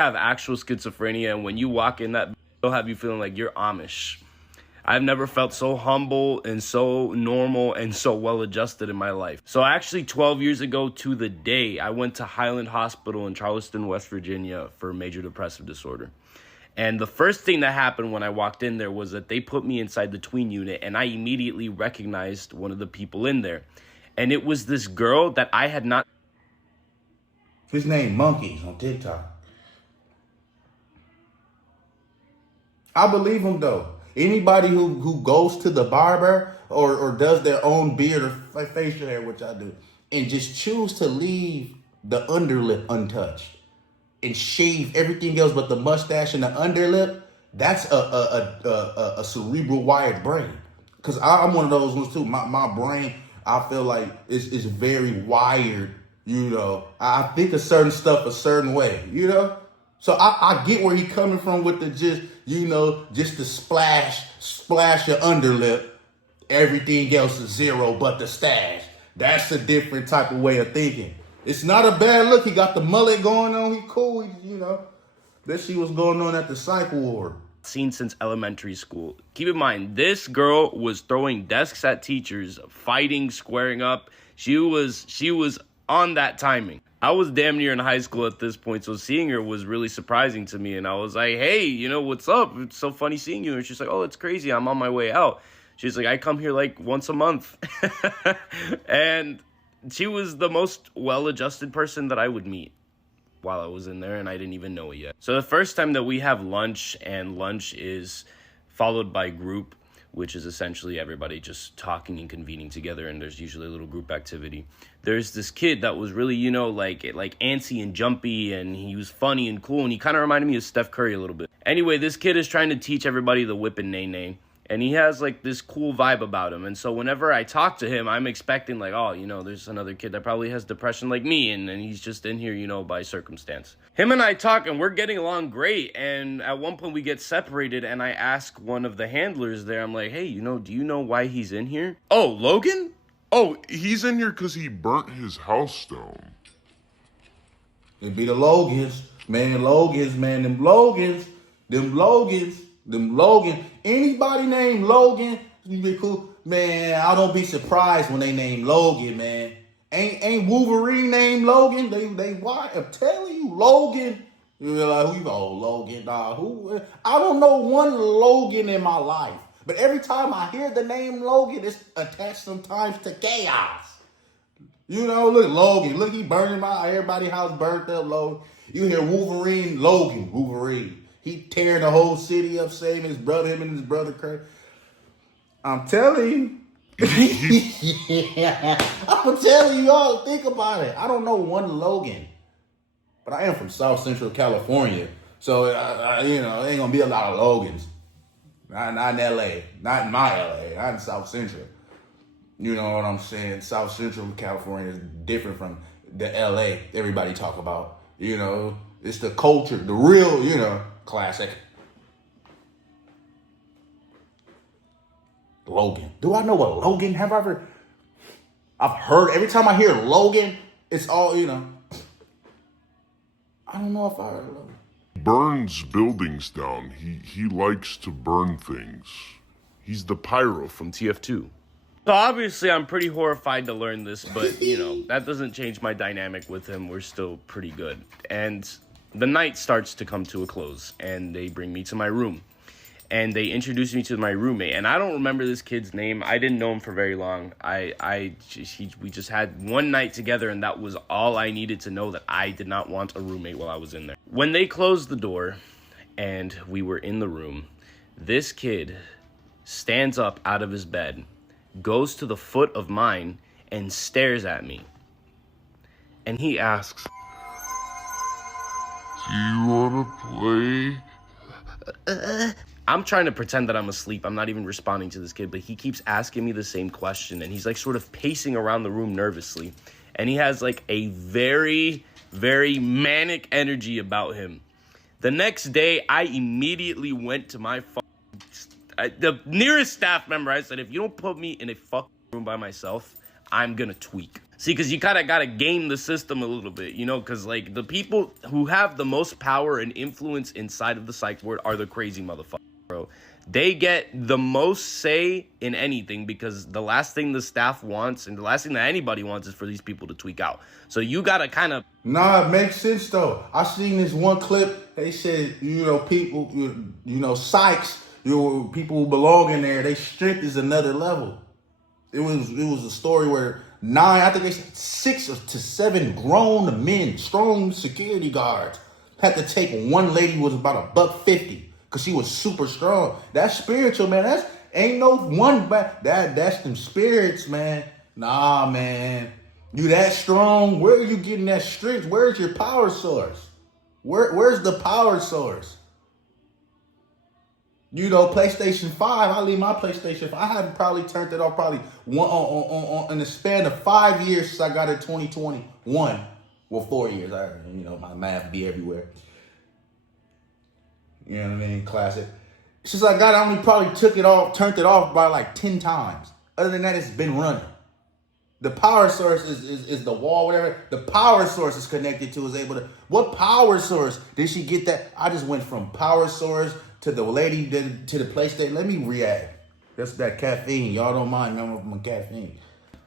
have actual schizophrenia, and when you walk in that, they'll have you feeling like you're Amish. I've never felt so humble and so normal and so well adjusted in my life. So actually 12 years ago to the day, I went to Highland Hospital in Charleston, West Virginia for major depressive disorder. And the first thing that happened when I walked in there was that they put me inside the tween unit, and I immediately recognized one of the people in there. And it was this girl that I had not. His name Monkey on TikTok. I believe him though. Anybody who goes to the barber or does their own beard or facial hair, which I do, and just choose to leave the underlip untouched and shave everything else but the mustache and the underlip, that's a cerebral wired brain. Because I'm one of those ones too. My brain, I feel like is very wired. You know, I think of certain stuff a certain way. You know. So I get where he coming from with the just the splash your underlip. Everything else is zero but the stash. That's a different type of way of thinking. It's not a bad look. He got the mullet going on. He cool. That shit was going on at the psych ward. Seen since elementary school. Keep in mind, this girl was throwing desks at teachers, fighting, squaring up. She was on that timing. I was damn near in high school at this point, so seeing her was really surprising to me. And I was like, hey, what's up? It's so funny seeing you. And she's like, oh, it's crazy. I'm on my way out. She's like, I come here like once a month. And she was the most well-adjusted person that I would meet while I was in there, and I didn't even know it yet. So the first time that we have lunch, and lunch is followed by group, which is essentially everybody just talking and convening together, and there's usually a little group activity. There's this kid that was really, like antsy and jumpy, and he was funny and cool, and he kind of reminded me of Steph Curry a little bit. Anyway, this kid is trying to teach everybody the whip and nay-nay, and he has like this cool vibe about him. And so whenever I talk to him, I'm expecting like, oh, there's another kid that probably has depression like me, and he's just in here, by circumstance. Him and I talk, and we're getting along great. And at one point we get separated, and I ask one of the handlers there, I'm like, hey, do you know why he's in here? Oh, Logan? Oh, he's in here because he burnt his house down. It'd be the Logans. Man, Logans, man, them Logans. Anybody named Logan, you be cool. Man, I don't be surprised when they name Logan, man. Ain't Wolverine named Logan? They why? I'm telling you, Logan. You're like, who you go, Logan? Who? I don't know one Logan in my life. But every time I hear the name Logan, it's attached sometimes to chaos. Look, Logan. Look, he burning everybody's house burnt up, Logan. You hear Wolverine, Logan, Wolverine. He tearing the whole city up, saving his brother, him and his brother Kurt. I'm telling you. Yeah. I'm telling you all, think about it. I don't know one Logan. But I am from South Central California. So, ain't going to be a lot of Logans. Not in L.A. Not in my L.A. Not in South Central. You know what I'm saying? South Central California is different from the L.A. everybody talk about. It's the culture, the real, classic. Logan. Do I know what Logan? I've heard, every time I hear Logan, it's all, I don't know if I heard Logan. Burns buildings down. He likes to burn things. He's the pyro from TF2. So obviously I'm pretty horrified to learn this, but that doesn't change my dynamic with him. We're still pretty good. And the night starts to come to a close, and they bring me to my room. And they introduced me to my roommate. And I don't remember this kid's name. I didn't know him for very long. We just had one night together, and that was all I needed to know, that I did not want a roommate while I was in there. When they closed the door and we were in the room, this kid stands up out of his bed, goes to the foot of mine, and stares at me. And he asks, do you want to play? I'm trying to pretend that I'm asleep. I'm not even responding to this kid, but he keeps asking me the same question, and he's like sort of pacing around the room nervously. And he has like a very, very manic energy about him. The next day, I immediately went to my the nearest staff member. I said, if you don't put me in a fucking room by myself, I'm gonna tweak. See, because you kind of got to game the system a little bit, you know, because, like, the people who have the most power and influence inside of the psych ward are the crazy motherfuckers, bro. They get the most say in anything because the last thing the staff wants and the last thing that anybody wants is for these people to tweak out. So you got to kind of... Nah, it makes sense, though. I seen this one clip. They said, you know, people, you know, psychs, people who belong in there, their strength is another level. It was a story where 6 to 7 grown men, strong security guards, had to take one lady who was about $150 because she was super strong. That's spiritual, man. That's ain't no one back. That's them spirits, man. Nah, man. You that strong? Where are you getting that strength? Where's your power source? Where's the power source? You know, PlayStation 5, I leave my PlayStation 5. I haven't probably turned it off in the span of 5 years since I got it 2021. Well, 4 years. You know, my math be everywhere. You know what I mean? Classic. Since I got it, I only probably turned it off by like 10 times. Other than that, it's been running. The power source is the wall, whatever. The power source is connected to is able to... What power source did she get that? I just went from power source to the lady to the PlayStation. Let me react. That's that caffeine. Y'all don't mind me. I'm on my caffeine.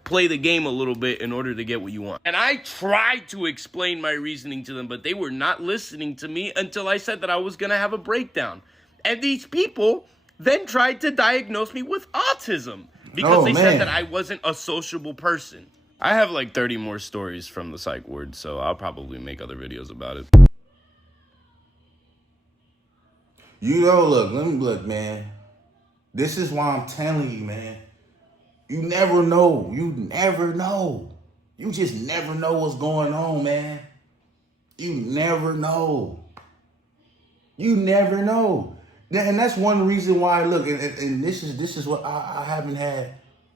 Play the game a little bit in order to get what you want. And I tried to explain my reasoning to them, but they were not listening to me until I said that I was going to have a breakdown. And these people then tried to diagnose me with autism because they said that I wasn't a sociable person. I have like 30 more stories from the psych ward, so I'll probably make other videos about it. You know, look, man. This is why I'm telling you, man. You never know. You never know. You just never know what's going on, man. You never know. You never know. And that's one reason why, look, and this is what I haven't had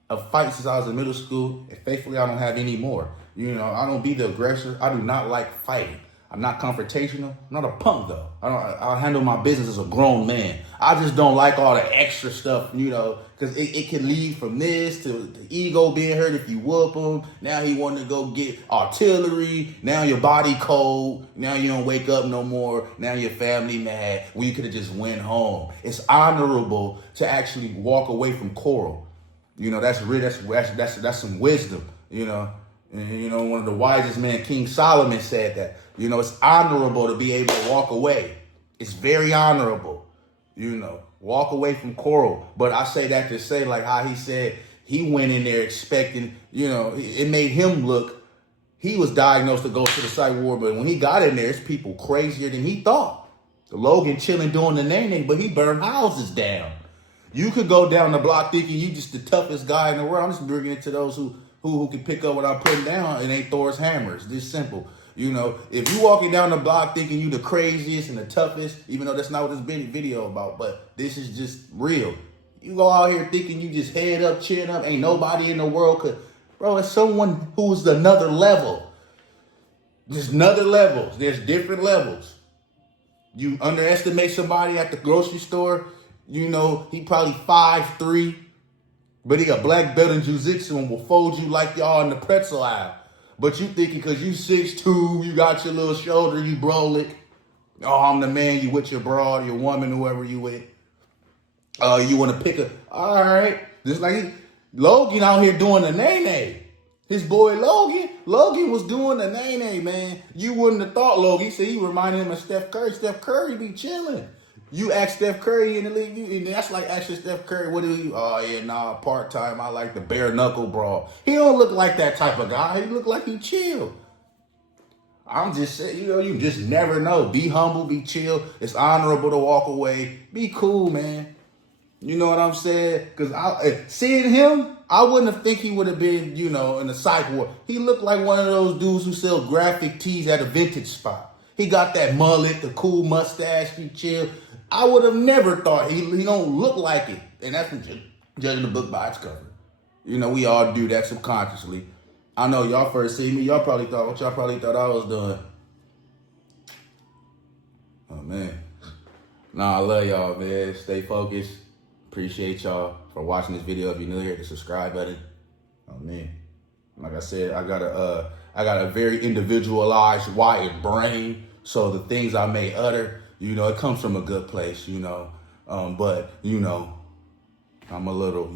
a fight since I was in middle school. And faithfully, I don't have any more. You know, I don't be the aggressor. I do not like fighting. I'm not confrontational. I'm not a punk, though. I handle my business as a grown man. I just don't like all the extra stuff, you know, because it can lead from this to the ego being hurt if you whoop him. Now he wanting to go get artillery. Now your body cold. Now you don't wake up no more. Now your family mad. Well, you could have just went home. It's honorable to actually walk away from Coral. You know, that's some wisdom, you know. And, you know, one of the wisest men, King Solomon, said that, you know, it's honorable to be able to walk away. It's very honorable, you know, walk away from Coral. But I say that to say, like how he said he went in there expecting, you know, it made him look, he was diagnosed to go to the psych ward, but when he got in there, it's people crazier than he thought. Logan chilling doing the name, but he burned houses down. You could go down the block thinking you just the toughest guy in the world. I'm just bringing it to those who can pick up what I'm putting down. It ain't Thor's hammers. This simple. You know, if you walking down the block thinking you the craziest and the toughest, even though that's not what this video about, but this is just real. You go out here thinking you just head up, chin up, ain't nobody in the world could. Bro, it's someone who's another level. There's another levels. There's different levels. You underestimate somebody at the grocery store, you know, he probably 5'3", but he got black belt in jiu-jitsu and will fold you like y'all in the pretzel aisle. But you thinking because you 6'2", you got your little shoulder, you brolic. Oh, I'm the man, you with your broad, your woman, whoever you with. You want to pick a, all right. Just like Logan out here doing the nay-nay. His boy Logan was doing the nay-nay, man. You wouldn't have thought Logan. See, he reminded him of Steph Curry. Steph Curry be chilling. You ask Steph Curry in the league, and that's like asking Steph Curry, what do you, oh yeah, nah, part-time, I like the bare knuckle brawl. He don't look like that type of guy. He look like he chill. I'm just saying, you know, you just never know. Be humble, be chill. It's honorable to walk away. Be cool, man. You know what I'm saying? Because seeing him, I wouldn't have think he would have been, you know, in the psych ward. He looked like one of those dudes who sell graphic tees at a vintage spot. He got that mullet, the cool mustache, he chill. I would have never thought he don't look like it. And that's from judging the book by its cover. You know, we all do that subconsciously. I know y'all first see me, y'all probably thought I was doing. Oh, man. Nah, I love y'all, man. Stay focused. Appreciate y'all for watching this video. If you're new here, the subscribe button. Oh, man. Like I said, I got a very individualized, wired brain. So the things I may utter, it comes from a good place, but I'm a little,